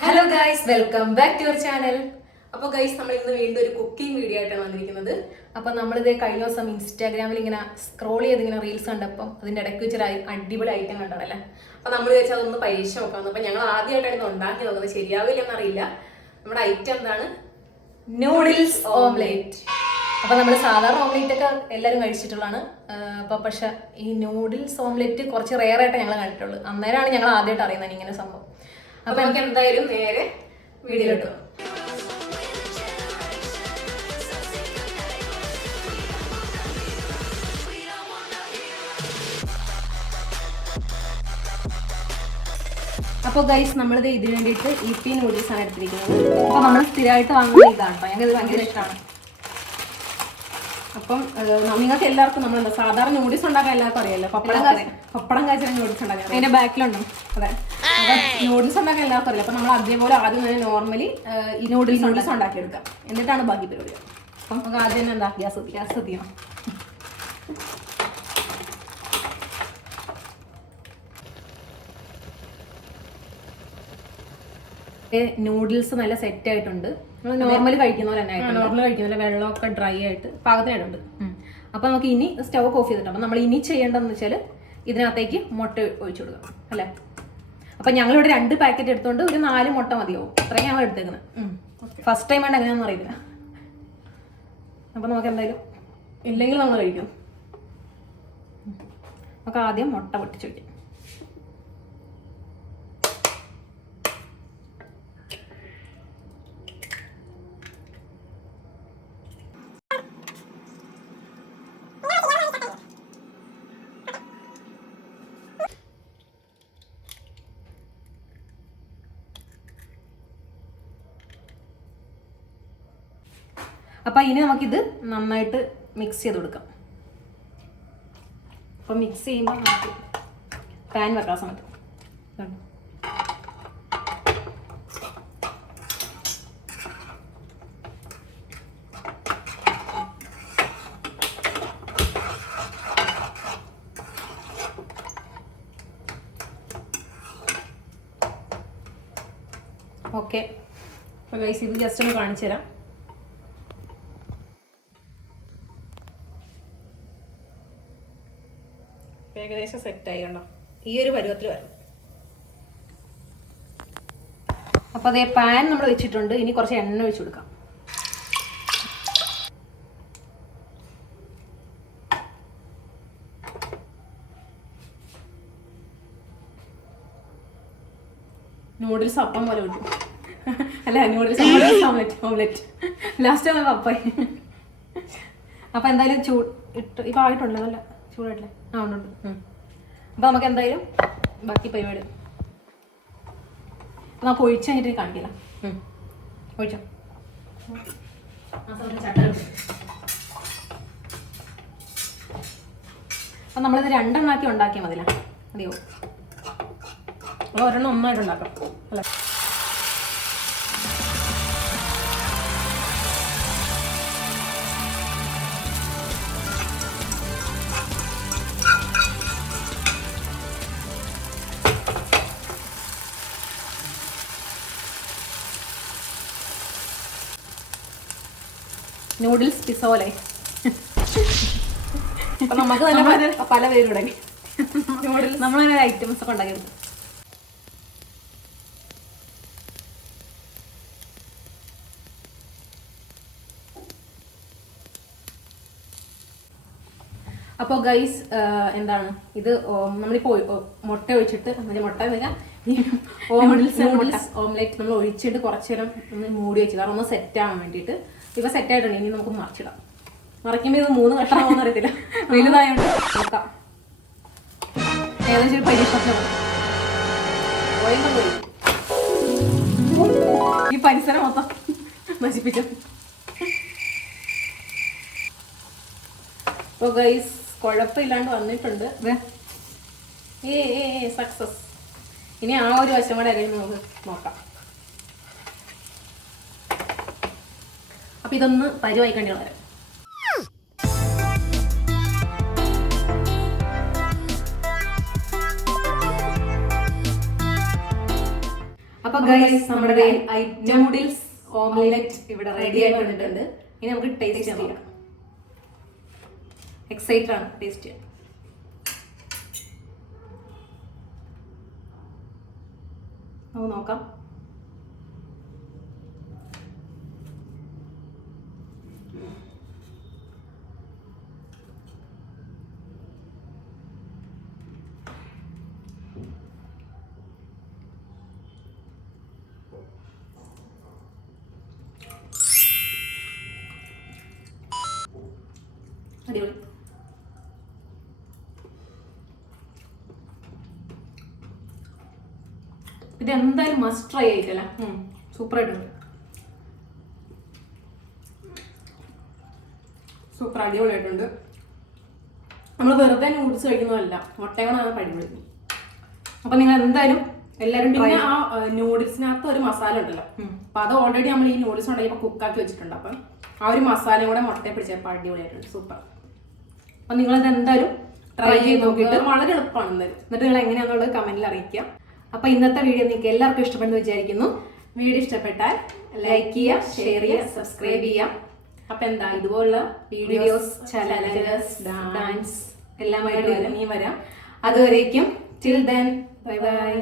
Hello guys, welcome back to your channel. അപ്പോൾ guys, നമ്മൾ ഇന്ന് വീണ്ടും ഒരു കുക്കിംഗ് വീഡിയോ ആയിട്ടാണ് വന്നിരിക്കുന്നത്. അപ്പോൾ നമ്മളിത് കഴിഞ്ഞ ദിവസം ഇൻസ്റ്റാഗ്രാമിൽ ഇങ്ങനെ സ്ക്രോൾ ചെയ്ത് ഇങ്ങനെ റീൽസ് കണ്ടപ്പോൾ അതിൻ്റെ ഇടയ്ക്ക് വെച്ചൊരു അടിപൊളി ഐറ്റം കണ്ടതല്ലേ. അപ്പോൾ നമ്മൾ വെച്ചാൽ അതൊന്ന് പരീക്ഷ നോക്കാമെന്ന്. അപ്പോൾ ഞങ്ങൾ ആദ്യമായിട്ടായിരുന്നു ഉണ്ടാക്കി നോക്കുന്നത്, ശരിയാവില്ലെന്ന് അറിയില്ല. നമ്മുടെ ഐറ്റം എന്താണ്? Noodles omelette. അപ്പോൾ നമ്മൾ സാധാരണ ഓംലേറ്റ് ഒക്കെ എല്ലാവരും കഴിച്ചിട്ടുള്ളതാണ്. അപ്പോൾ പക്ഷെ ഈ നൂഡിൽസ് ഓംലേറ്റ് കുറച്ച് റെയർ ആയിട്ട് ഞങ്ങൾ കണ്ടിട്ടുള്ളൂ. അന്നേരമാണ് ഞങ്ങൾ ആദ്യമായിട്ട് അറിയുന്നത് ഇങ്ങനെ സംഭവം. അപ്പൊ നമുക്ക് എന്തായാലും നേരെ വീഡിയോയിലോട്ട് പോകാം. അപ്പോൾ ഗൈസ്, നമ്മളിത് ഇതിന് വേണ്ടിയിട്ട് ഇപി നൂഡിൽസ് ആണ് എടുത്തിരിക്കുന്നത്. അപ്പോൾ നമ്മൾ സ്ഥിരമായിട്ട് വാങ്ങുന്ന ഇതാണ് കേട്ടോ. ഞങ്ങൾക്ക് ഇത് ഭയങ്കര ഇഷ്ടമാണ്. അപ്പം നിങ്ങൾക്ക് എല്ലാവർക്കും നമ്മൾ സാധാരണ നൂഡിൽസ് ഉണ്ടാക്കാൻ എല്ലാവർക്കും അറിയാമല്ലോ. പപ്പടം കാച്ചിയ നൂഡിൽസ് ഉണ്ടാക്കാൻ അതിന്റെ ബാക്കിലുണ്ടോ? അതെ, നൂഡിൽസ് ഉണ്ടാക്കാൻ എല്ലാവർക്കും അറിയില്ല. അപ്പം നമ്മൾ അതേപോലെ ആദ്യം തന്നെ നോർമലി ഈ നൂഡിൽസ് ഉണ്ടാക്കിയെടുക്കാം, എന്നിട്ടാണ് ബാക്കി പരിപാടി. അപ്പം നമുക്ക് ആദ്യം തന്നെ എന്താ ഗ്യാസ് എത്തിക്കണം. നൂഡിൽസ് നല്ല സെറ്റ് ആയിട്ടുണ്ട്. നോർമലി കഴിക്കുന്ന പോലെ തന്നെ ആയിട്ട്, നോർമൽ കഴിക്കുന്ന പോലെ വെള്ളമൊക്കെ ഡ്രൈ ആയിട്ട് പാകത്തിനായിട്ടുണ്ട്. അപ്പൊ നമുക്ക് ഇനി സ്റ്റവ് ഓഫ് ചെയ്തിട്ട് അപ്പൊ നമ്മൾ ഇനി ചെയ്യേണ്ടതെന്ന് വെച്ചാൽ ഇതിനകത്തേക്ക് മുട്ട ഒഴിച്ചു കൊടുക്കാം അല്ലേ. അപ്പൊ ഞങ്ങളിവിടെ 2 പാക്കറ്റ് എടുത്തോണ്ട് ഒരു 4 മുട്ട മതിയാവും. അത്രയും ഞങ്ങൾ എടുത്തേക്കുന്നത്. ഫസ്റ്റ് ടൈം ആയിട്ട് എങ്ങനെയാണെന്ന് അറിയില്ല. അപ്പൊ നമുക്ക് എന്തായാലും ഇല്ലെങ്കിൽ നമ്മൾ കഴിക്കും. നമുക്ക് ആദ്യം മുട്ട പൊട്ടിച്ച് വയ്ക്കാം. അപ്പം ഇനി നമുക്കിത് നന്നായിട്ട് മിക്സ് ചെയ്ത് കൊടുക്കാം. അപ്പം മിക്സ് ചെയ്യുമ്പോൾ നമുക്ക് പാൻ വെക്കാൻ സമയത്ത് ഓക്കെ. അപ്പോൾ ഗൈസ്, ഇത് ജസ്റ്റ് ഒന്ന് കാണിച്ചു തരാം. ഏകദേശം സെറ്റായി കണ്ടോ, ഈ ഒരു പരുവത്തിൽ വരും. അപ്പോൾ അതേ പാൻ നമ്മൾ വെച്ചിട്ടുണ്ട്. ഇനി കുറച്ച് എണ്ണ ഒഴിച്ചു കൊടുക്കാം. നൂഡിൽസ് അപ്പം പോലെ കിട്ടും അല്ല, നൂഡിൽസ് ഓംലെറ്റ് ലാസ്റ്റ് ആണ് പപ്പായി. അപ്പം എന്തായാലും ഇട്ട് ഇപ്പം ആയിട്ടുണ്ടല്ലോ, നല്ല ചൂടായിട്ടില്ലേ? ആ ഉണ്ട്. അപ്പോൾ നമുക്ക് എന്തായാലും ബാക്കി പരിപാടി നമുക്ക് ഒഴിച്ച് കഴിഞ്ഞിട്ട് കാണിക്കില്ല. ഒഴിച്ചോ. അപ്പം നമ്മളിത് 2 എണ്ണാക്കി ഉണ്ടാക്കിയാൽ മതില്ല, മതിയോ? അപ്പോൾ ഒരെണ്ണം ഒന്നായിട്ട് ഉണ്ടാക്കാം അല്ലേ. നൂഡിൽസ് പിസ്സ പോലെ. അപ്പൊ നമുക്ക് തന്നെ പല പേരും തുടങ്ങി. നൂഡിൽസ് നമ്മളിങ്ങനെ ഐറ്റംസ് ഒക്കെ ഉണ്ടാക്കിയത്. അപ്പോൾ ഗൈസ്, എന്താണ് ഇത്? നമ്മളിപ്പോൾ മുട്ട ഒഴിച്ചിട്ട്, മുട്ട എന്ന് വെച്ചാൽ നൂഡിൽസ് ഓംലെറ്റ് നമ്മൾ ഒഴിച്ചിട്ട് കുറച്ച് നേരം ഒന്ന് മൂടി വെച്ചു, കാരണം ഒന്ന് സെറ്റ് ആവാൻ വേണ്ടിയിട്ട്. ഇപ്പൊ സെറ്റ് ആയിട്ടുണ്ട്. ഇനി നമുക്ക് മറിച്ചിടാം. മറിക്കുമ്പോൾ ഇത് 3 കഷ്ണമാണെന്ന് അറിയത്തില്ല, വലുതായോണ്ട് നോക്കാം. ഏകദേശം ഒരു പരീക്ഷണത്തിന് പോയി ഈ പരിസരം മൊത്തം നശിപ്പിച്ചു. അപ്പോൾ ഗൈസ്, കുഴപ്പമില്ലാണ്ട് വന്നിട്ടുണ്ട്. സക്സസ്. ഇനി ആ ഒരു വശം കൂടെ അറിയുമ്പോൾ നമുക്ക് നോക്കാം. അപ്പൊ ഇതൊന്ന് പരിവായിക്കേണ്ടി വരാം. അപ്പൊ ഗൈസ് നമ്മുടെ നൂഡിൽസ് ഓംലെറ്റ് ഇവിടെ റെഡി ആയിട്ട് വന്നിട്ടുണ്ട്. ഇനി നമുക്ക് ടേസ്റ്റ് ചെയ്യാം. എക്സൈറ്റഡ് ആണ് ടേസ്റ്റ് ചെയ്യാൻ. നമുക്ക് നോക്കാം. അടിപൊളി. ഇത് എന്തായാലും മസ്റ്റ് ട്രൈ ആയിട്ടല്ല, സൂപ്പർ ആയിട്ടുണ്ട്. സൂപ്പർ അടിപൊളിയായിട്ടുണ്ട്. നമ്മൾ വെറുതെ നൂഡിൽസ് കഴിക്കുന്നതല്ല, മുട്ടകളാണ് അടിപൊളി. അപ്പൊ നിങ്ങൾ എന്തായാലും എല്ലാവരും. പിന്നെ ആ നൂഡിൽസിനകത്ത് ഒരു മസാല ഉണ്ടല്ലോ, അപ്പൊ അത് ഓൾറെഡി നമ്മൾ ഈ നൂഡിൽസ് ഉണ്ടെങ്കിൽ കുക്കാക്കി വെച്ചിട്ടുണ്ട്. അപ്പം ആ ഒരു മസാലയും കൂടെ മുട്ടയെ പിടിച്ചപ്പോൾ അടിപൊളിയായിട്ടുണ്ട്, സൂപ്പർ. അപ്പൊ നിങ്ങളത് എന്തായാലും ട്രൈ ചെയ്ത് നോക്കിയിട്ട് വളരെ എളുപ്പമാണ്. എന്നിട്ട് നിങ്ങൾ എങ്ങനെയാണെന്നുള്ളത് കമന്റിൽ അറിയിക്കുക. അപ്പൊ ഇന്നത്തെ വീഡിയോ നിങ്ങൾക്ക് എല്ലാവർക്കും ഇഷ്ടപ്പെടുന്നു വിചാരിക്കുന്നു. വീഡിയോ ഇഷ്ടപ്പെട്ടാൽ ലൈക്ക് ചെയ്യുക, ഷെയർ ചെയ്യുക, സബ്സ്ക്രൈബ് ചെയ്യുക. അപ്പൊ എന്താ ഇതുപോലുള്ള വീഡിയോസ്, ചലഞ്ചസ്, ഡാൻസ് എല്ലാമായിട്ട് ഇനി വരാം. അതുവരേക്കും ടിൽ ദെൻ ബൈ ബൈ.